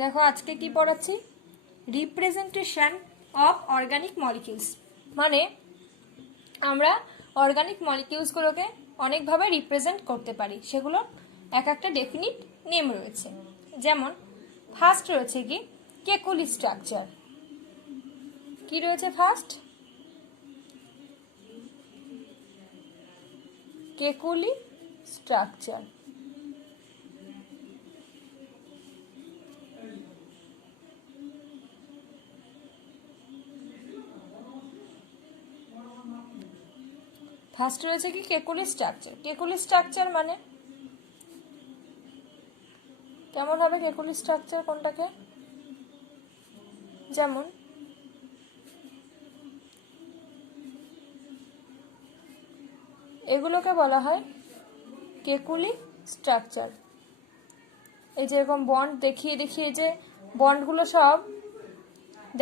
দেখো আজকে কি পড়াচ্ছি, রিপ্রেজেন্টেশন অফ অর্গানিক মলিকিউলস। মানে আমরা অর্গানিক মলিকিউলসগুলোকে অনেকভাবে রিপ্রেজেন্ট করতে পারি, সেগুলোর এক একটা ডেফিনিট নেম রয়েছে। যেমন ফার্স্ট রয়েছে কি কেকুলি স্ট্রাকচার। কি রয়েছে ফার্স্ট? কেকুলি স্ট্রাকচার। ফার্স্ট রয়েছে কি কেকুলি স্ট্রাকচার। কেকুলি স্ট্রাকচার মানে কেমন হবে কেকুলি স্ট্রাকচার কোনটাকে? যেমন এগুলোকে বলা হয় কেকুলি স্ট্রাকচার। এই যে এরকম বন্ড দেখিয়ে দেখিয়ে যে বন্ডগুলো সব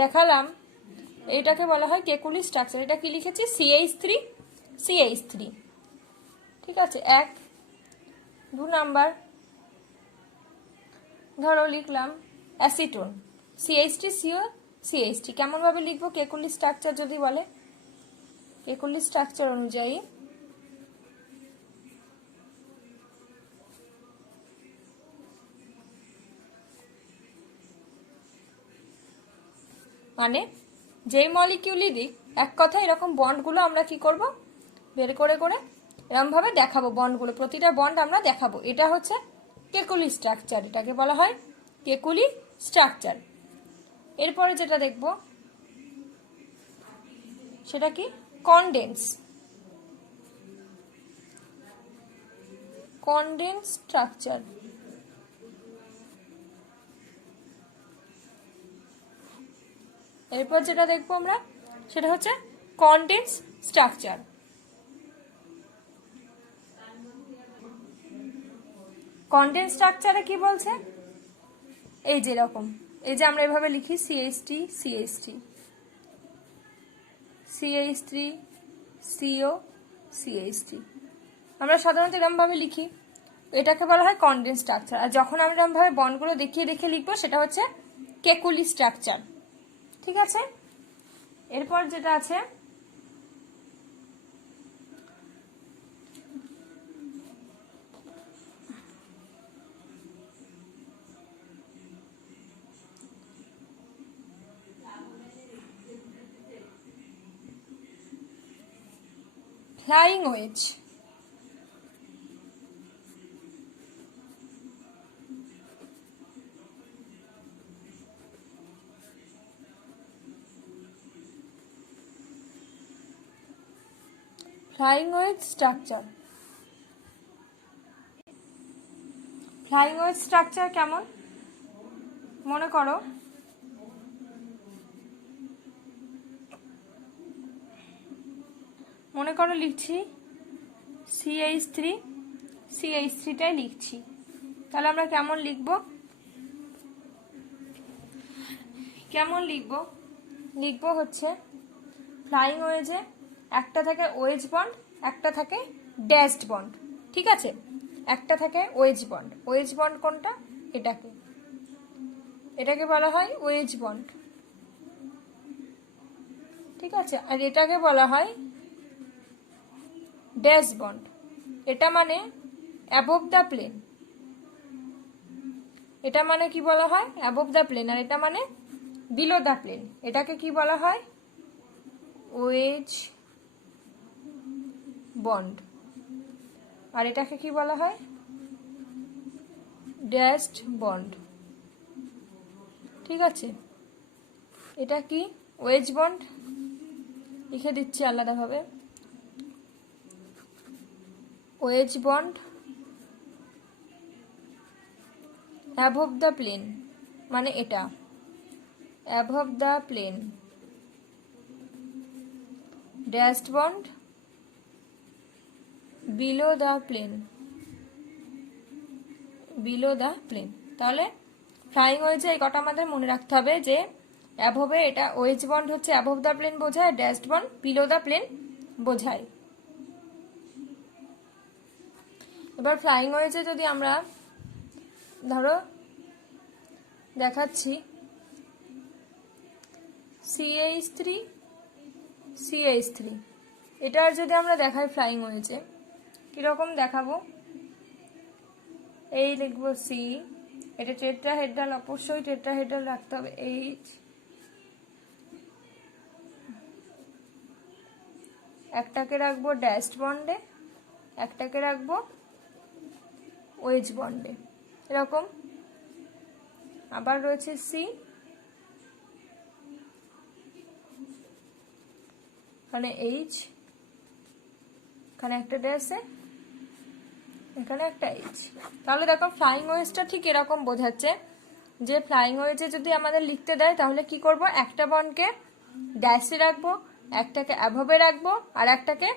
দেখালাম, এইটাকে বলা হয় কেকুলি স্ট্রাকচার। এটা কি লিখেছি? CH3 ঠিক আছে। 1 2 নাম্বার ধরো লিখলাম অ্যাসিটোন, CH3CO CH3। কেমন ভাবে লিখবো কেকুলি স্ট্রাকচার যদি বলে? কেকুলি স্ট্রাকচার অনুযায়ী মানে যেই মলিকিউলই দিক, এক কথায় এরকম বন্ডগুলো আমরা কি করব, বের করে করে এরকমভাবে দেখাবো। বন্ডগুলো, প্রতিটা বন্ড আমরা দেখাবো। এটা হচ্ছে কেকুলি স্ট্রাকচার, এটাকে বলা হয় কেকুলি স্ট্রাকচার। এরপরে যেটা দেখব সেটা কি কনডেন্স স্ট্রাকচার। এরপর যেটা দেখবো আমরা সেটা হচ্ছে কনডেন্স স্ট্রাকচার। কনডেন্স স্ট্রাকচারে কি বলছে? এই যে এরকম, এই যে আমরা এভাবে লিখি CH3CO CH3, আমরা সাধারণত এরকমভাবে লিখি, এটাকে বলা হয় কনডেন্স স্ট্রাকচার। আর যখন আমরা এরকমভাবে বন্ডগুলো দেখিয়ে দেখিয়ে লিখবো সেটা হচ্ছে কেকুলি স্ট্রাকচার। ঠিক আছে। এরপর যেটা আছে flying wedge. Flying wedge structure. Flying wedge structure কেমন মনে করো? মনে করো লিখছি CH3টাই লিখছি, তাহলে আমরা কেমন লিখব? লিখব হচ্ছে ফ্লাইং ওয়েজে একটা থাকে ওয়েজ বন্ড, একটা থাকে ড্যাশড বন্ড। ঠিক আছে, একটা থাকে ওয়েজ বন্ড কোনটা? এটাকে বলা হয় ওয়েজ বন্ড। ঠিক আছে। আর এটাকে বলা হয় ড্যাশ বন্ড। এটা মানে অ্যাবভ দ্য প্লেন। এটা মানে কি বলা হয়? Above the plane. আর এটা মানে বিলো দ্য প্লেন। এটাকে কি বলা হয়? Wedge bond. আর এটাকে কি বলা হয়? Dashed bond. ঠিক আছে। এটা কি ওয়েজ বন্ড, লিখে দিচ্ছি আলাদাভাবে। Wedge bond above the plane, মানে এটা above the plane. Dashed bond below the plane. তাহলে ফ্লাইং ওয়েজে এই কটা আমাদের মনে রাখতে হবে যে অ্যাবভে এটা ওয়েজ বন্ড হচ্ছে অ্যাবভ দ্য প্লেন বোঝায়, dashed bond below the plane বোঝায়। এবার ফ্লাইং ওয়েজে যদি আমরা ধরো দেখাচ্ছি CH3 এটার যদি আমরা দেখাই ফ্লাইং হয়েছে কিরকম দেখাবো, এই লিখবো সি, এটা টেট্রাহেড্রাল, অবশ্যই টেট্রাহেড্রাল রাখতে হবে, এইচ, একটাকে রাখবো ড্যাশড বন্ডে, একটাকে রাখবো ওয়েজ বন্ডে, এরকম। আবার রয়েছে সি, এখানে এইচ, এখানে একটা ড্যাশে, এখানে একটা এইচ। তাহলে দেখো ফ্লাইং ওয়েজটা ঠিক এরকম বোঝাচ্ছে যে ফ্লাইং ওয়েজে যদি আমাদের লিখতে দেয় তাহলে কি করব, একটা বন্ডকে ড্যাশে রাখবো, একটাকে অ্যাভবে রাখবো, আর একটাকে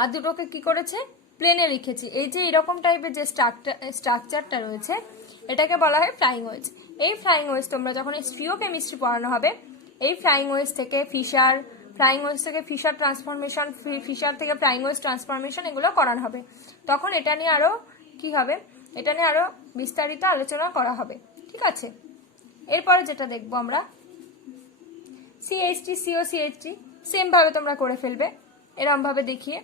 আর দুটোকে কি করেছে প্লেনে লিখেছি। এই যে এরকম টাইপের যে স্ট্রাকচারটা রয়েছে এটাকে বলা হয় ফ্লাইং ওয়েজ। এই ফ্লাইং ওয়েজ তোমরা যখন স্পিও কেমিস্ট্রি পড়ানো হবে, এই ফ্লাইং ওয়েজ থেকে ফ্লাইং ওয়েজ থেকে ফিশার ট্রান্সফরমেশন, ফিশার থেকে ফ্লাইং ওয়েজ ট্রান্সফরমেশন এগুলো করানো হবে। তখন এটা নিয়ে আরো কি হবে, এটা নিয়ে আরো বিস্তারিত আলোচনা করা হবে, ঠিক আছে। এরপরে যেটা দেখবো আমরা CH3 CO CH3 সেম ভাবে তোমরা করে ফেলবে এরকম ভাবে দেখিয়ে,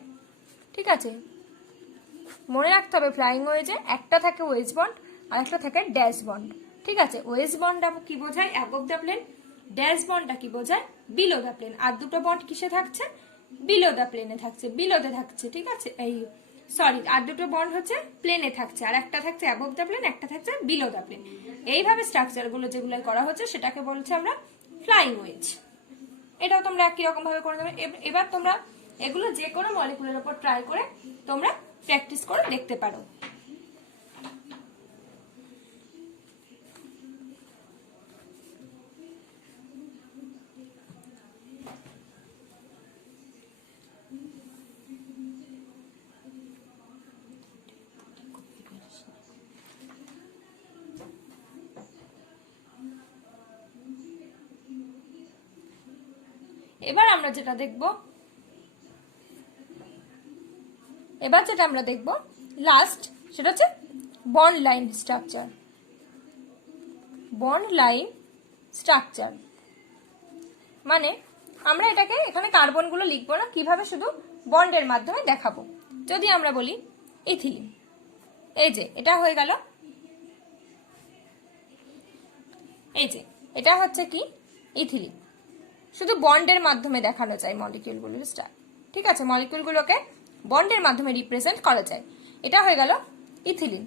ঠিক আছে। মনে রাখতে হবে ফ্লাইং ওয়েজে একটা থাকে ওয়েজ বন্ড আর একটা থাকে ড্যাশ বন্ড, ঠিক আছে। ওয়েজ বন্ডটা কি বোঝায়, অ্যাবভ দ্য প্লেন, ড্যাশ বন্ডটা কি বোঝায়, বিলো দ্য প্লেন। আর দুটো বন্ড কিসে থাকছে, বিলো দ্য প্লেনে থাকছে, বিলোতে থাকছে, ঠিক আছে। এই সরি, আর দুটো বন্ড হচ্ছে প্লেনে থাকছে, আর একটা থাকছে অ্যাবভ দ্য প্লেন, একটা থাকছে বিলো দ্য প্লেন। এইভাবে স্ট্রাকচারগুলো যেগুলো করা হচ্ছে সেটাকে বলছে আমরা ফ্লাইং ওয়েজ। এটাও তোমরা একই রকম ভাবে করে দেবে। এবার তোমরা এগুলো যে কোনো মলিকুলের উপর ট্রাই করে তোমরা প্র্যাকটিস করে দেখতে পারো। এবার আমরা যেটা দেখব, লাস্ট, সেটা হচ্ছে bond line structure. Bond line structure মানে আমরা এটাকে এখানে কার্বনগুলো লিখবো না, কিভাবে শুধু বন্ডের মাধ্যমে দেখাবো। যদি আমরা বলি ইথিলিন, এই যে এটা হয়ে গেল, এই যে এটা হচ্ছে কি ইথিলিন, শুধু বন্ডের মাধ্যমে দেখানো যায় মলিকিউলগুলোর ঠিক আছে, মলিকিউলগুলোকে বন্ডের মাধ্যমে রিপ্রেজেন্ট করা যায়। এটা হয়ে গেল ইথিলিন।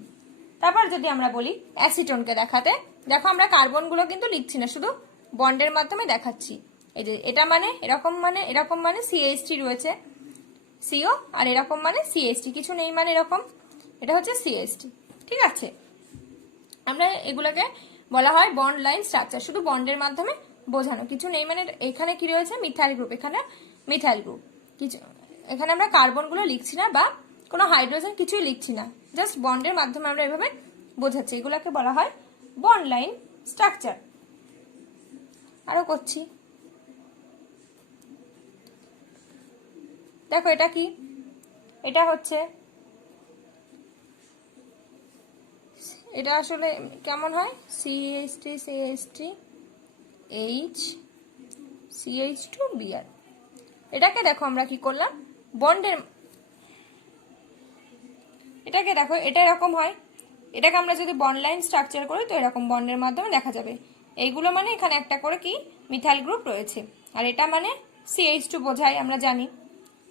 তারপর যদি আমরা বলি অ্যাসিটোনকে দেখাতে, দেখো আমরা কার্বনগুলো কিন্তু লিখছি না, শুধু বন্ডের মাধ্যমে দেখাচ্ছি। এই যে এটা মানে এরকম, মানে এরকম, মানে CH3 রয়েছে CO, আর এরকম মানে CH3, কিছু নেই মানে এরকম, এটা হচ্ছে CH3, ঠিক আছে। আমরা এগুলোকে বলা হয় বন্ড লাইন স্ট্রাকচার, শুধু বন্ডের মাধ্যমে বোঝানো, কিছু নেই মানে। এখানে কি রয়েছে, মিথাইল গ্রুপ, এখানে মিথাইল গ্রুপ, কিছু এখানে আমরা কার্বনগুলো লিখছি না বা কোনো হাইড্রোজেন কিছুই লিখছি না, জাস্ট বন্ডের মাধ্যমে আমরা এভাবে বোঝাচ্ছি। এগুলোকে বলা হয় বন্ড লাইন স্ট্রাকচার। আরো করছি, দেখো এটা কি, এটা হচ্ছে, এটা আসলে কেমন হয়, CH3 CH3 H CH2Br। এটাকে দেখো আমরা কি করলাম, বন্ডের, এটাকে দেখো এটা এরকম হয়, এটাকে আমরা যদি বন্ড লাইন স্ট্রাকচার করি তো এরকম বন্ডের মাধ্যমে দেখা যাবে। এইগুলো মানে এখানে একটা করে কি মিথাইল গ্রুপ রয়েছে, আর এটা মানে CH2 বোঝায়, আমরা জানি।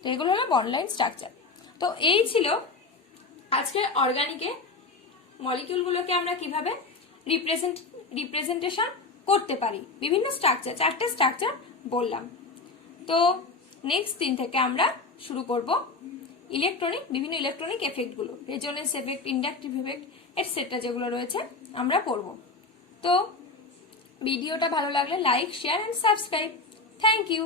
তো এগুলো হলো বন্ড লাইন স্ট্রাকচার। তো এই ছিল আজকে অর্গানিকে মলিকিউলগুলোকে আমরা কিভাবে রিপ্রেজেন্টেশন করতে পারি, বিভিন্ন স্ট্রাকচার, 4টে স্ট্রাকচার বললাম। তো নেক্সট দিন থেকে আমরা শুরু করব বিভিন্ন ইলেকট্রনিক এফেক্টগুলো, resonance effect, inductive effect etcetera যেগুলো রয়েছে আমরা পড়ব। তো ভিডিওটা ভালো লাগলে like, share and subscribe. Thank you.